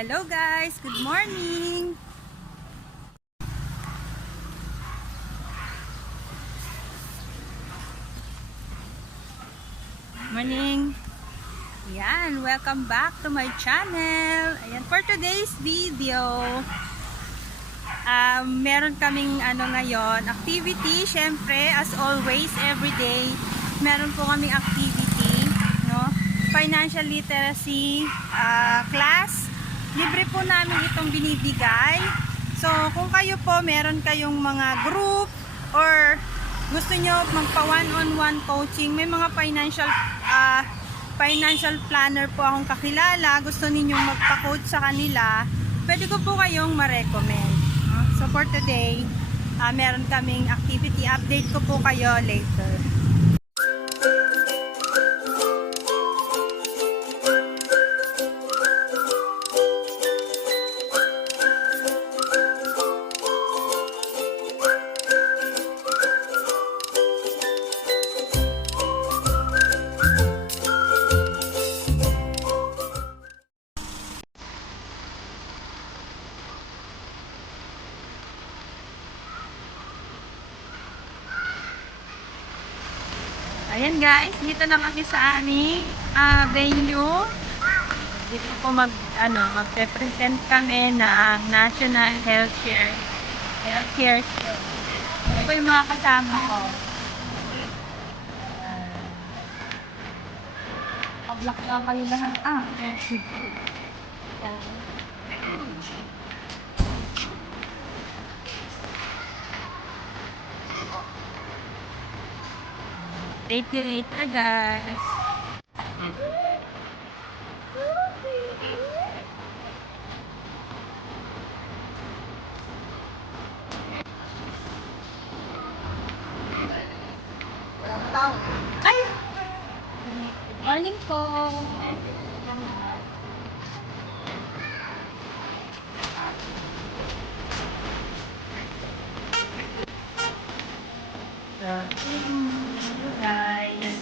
Hello guys, good morning. Morning. Yan, welcome back to my channel. Ayan, for today's video, meron kaming ngayon, activity. Syempre, as always, everyday, meron po kaming activity, no? Financial literacy class. Libre po namin itong binibigay. So, kung kayo po, meron kayong mga group or gusto nyo magpa one-on-one coaching, may mga financial planner po akong kakilala, gusto ninyong magpa-coach sa kanila, pwede ko po kayong ma-recommend. So, for today, meron kaming activity. Update ko po kayo later. Ayan guys, dito na kami sa aming venue. Dito po magpe-present kami ng National Healthcare Show. Ito po yung mga kasama ko. Pag-block na kayo lahat. Thank you later guys. Ay! Good morning po. Hello guys.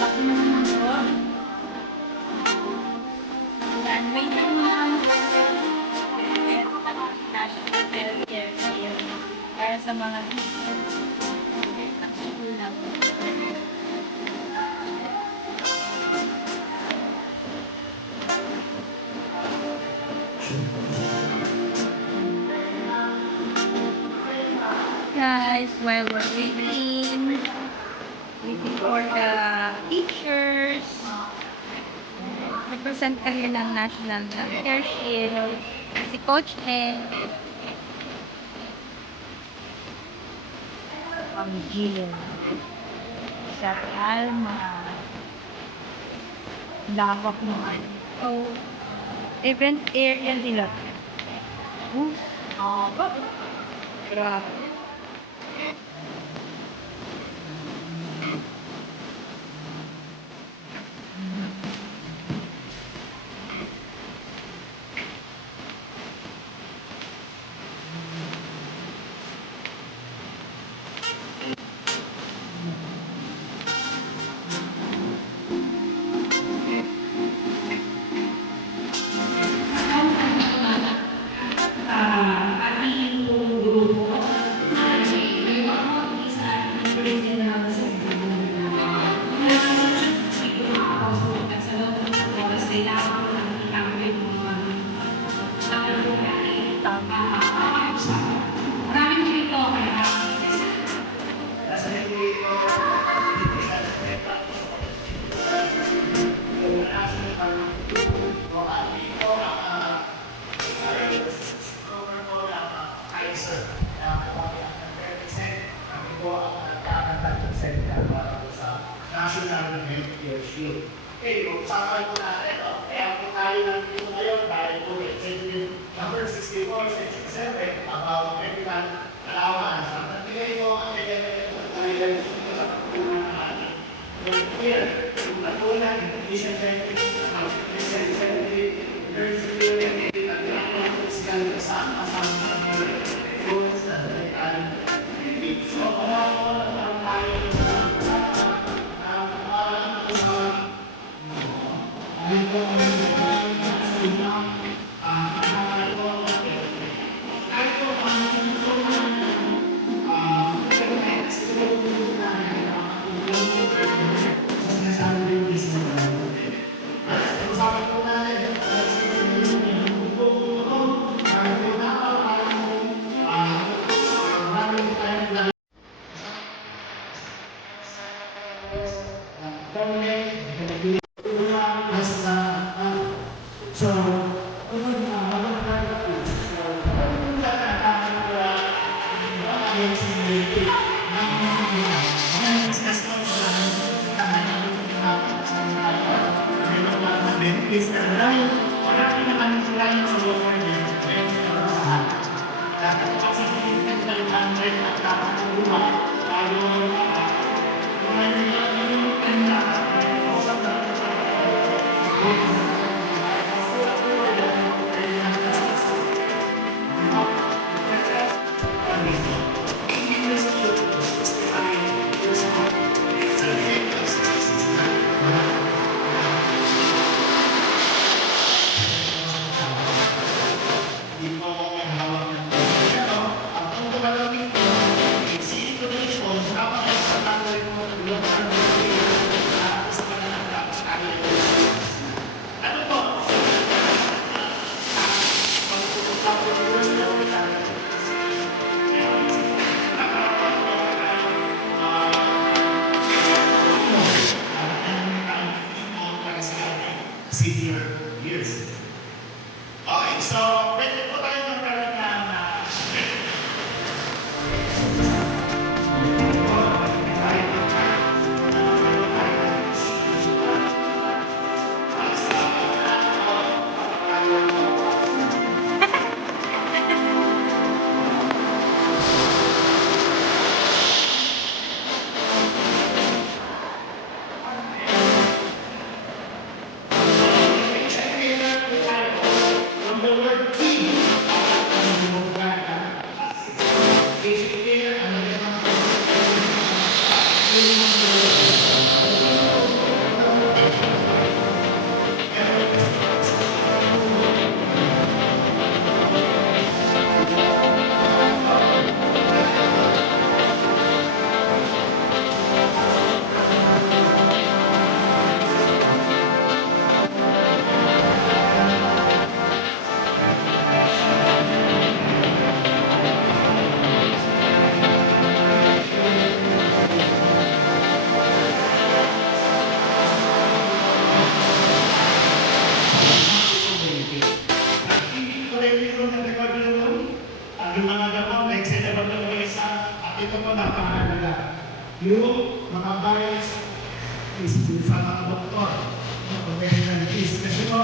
Laki naman po. Waiting naman po. National Healthcare Shield para sa mga kulang. Guys, while we're waiting for the teachers, represent kayo ng National Healthcare Shield, si Coach Ed, Ma'am Jill, sa Alma, lawak mo. So, event area nila. Grabe. Ating grupo sa loob ng oras kailangan ko lang itanggal yung mga maraming dito nasa hindi ko sa seta yung nasa so at dito ang cover ang Kaiser na kapabilang ng 30% kami po ang nagkakantag ng center para po sa National Healthcare Shield. Okay, mag-usapan po natin. Kaya po tayo nandito ngayon dahil po Executive number 64-67 about medical allowance. Ang nagbigay po ang medical allowance sa pagkukunan ng ating healthcare. Yung katulad, physician benefit, physician benefit, nurse security, at ang physical kasama sa insurance at medical benefit. So, kawawa naman tayo yung community. Discuss ko sa benefits na dahil wala rin naman sila yung sa lower level. Dapat kasi hindi tayo 100 at dapat ang luma. Lalo senior years. Okay, so pwede po tayo magkaroon ng from the word team. Basically, ang mga gamot na extendable ng isa at ito po napakahalaga. Yung mga bias is sa mga doktor. Pagkakilan is kasi po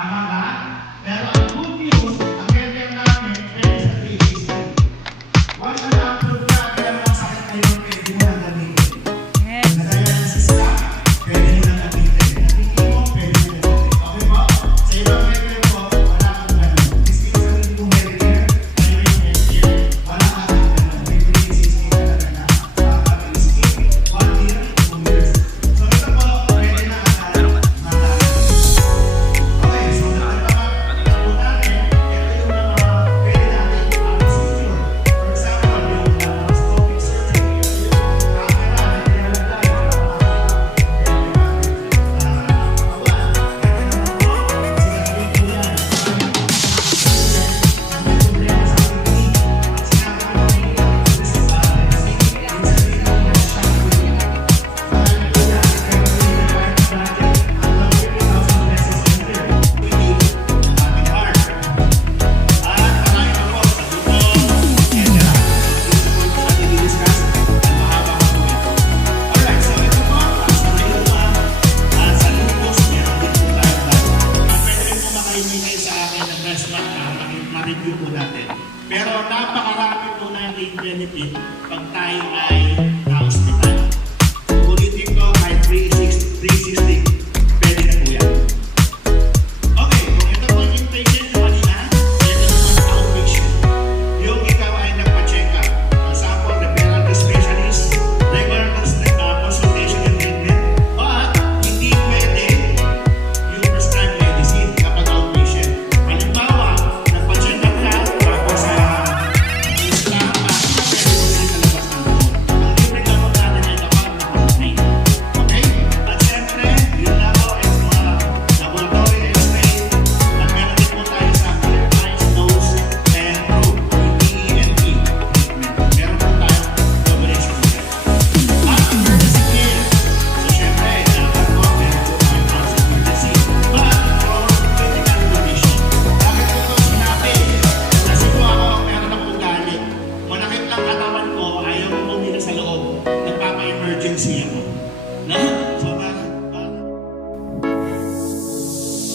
tama ba? Pero ang good news, ang healthcare namin, pwede sa 360. Once na-upload ka, kaya mga sakit kayo, pwede mo lang gamitin. Nag-dialysis ka, pwede mo lang gamitin. Nag-chemo, pwede mo lang gamitin. Okay po? Sa ibang healthcare po, wala kang ganun. Distinct sa rin po healthcare, private healthcare, wala kang ganun. May 360 talaga na. Skip 1 year, 2 years. So ito po, pwede na agad matapos. Okay, so nakatapat po natin, ito yung mga pwede natin secure. For example, yung endoscopic surgery, yung camera, nilalagay, ma-review po natin. Pero napakarami po natin benefit pag tayo ay na-hospital. Ulitin ko, may 360, pwede na po yan. Okay, kung ito po yung patient na kanina, ito naman outpatient. Yung ikaw ay nagpa-check up. For example, referral to specialist, regular consultation and treatment, but hindi pwede yung prescribed medicine.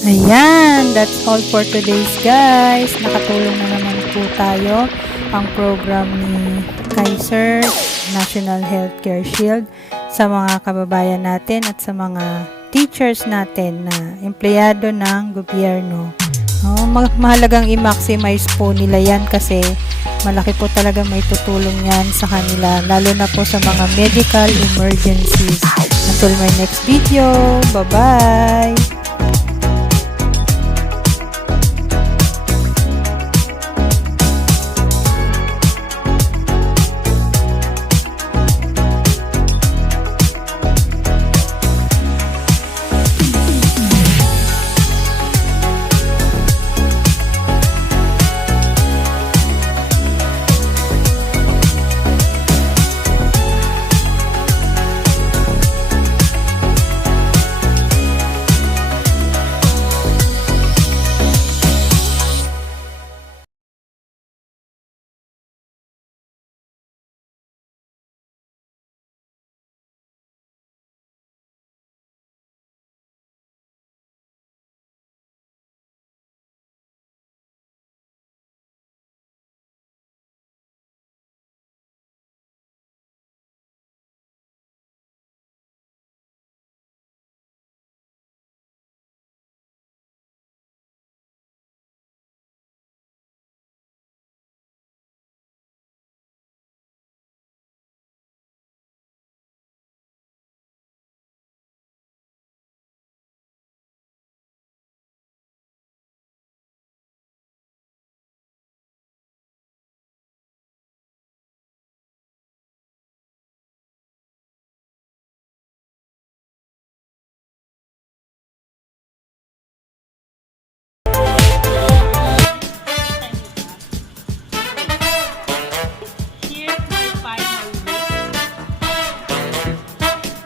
Ayan, that's all for today's guys. Nakatulong na naman po tayo ang program ni Kaiser National Healthcare Shield sa mga kababayan natin at sa mga teachers natin na empleyado ng gobyerno. Mahalagang i-maximize po nila yan kasi malaki po talaga may tutulong yan sa kanila, lalo na po sa mga medical emergencies. Until my next video, bye-bye!